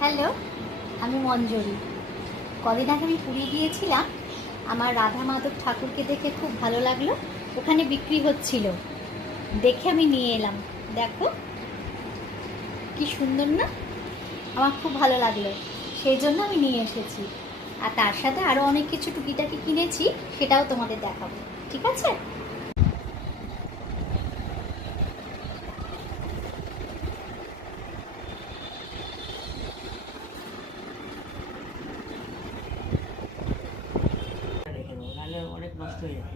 Hello, আমি মঞ্জরি। কদিন আগে আমি পুরী গিয়েছিলাম। আমার রাধা মাধব ঠাকুরকে দেখে খুব ভালো লাগলো। ওখানে বিক্রি হচ্ছিল, দেখে আমি নিয়ে এলাম। দেখো কি সুন্দর না, আমার খুব ভালো লাগলো, সেই জন্য আমি নিয়ে এসেছি। আর তার সাথে আরও অনেক কিছু টুকিটাকি কিনেছি, সেটাও তোমাদের দেখাবো। ঠিক আছে? রেখে দেবো, নাহলে অনেক নষ্ট হয়ে যাবে।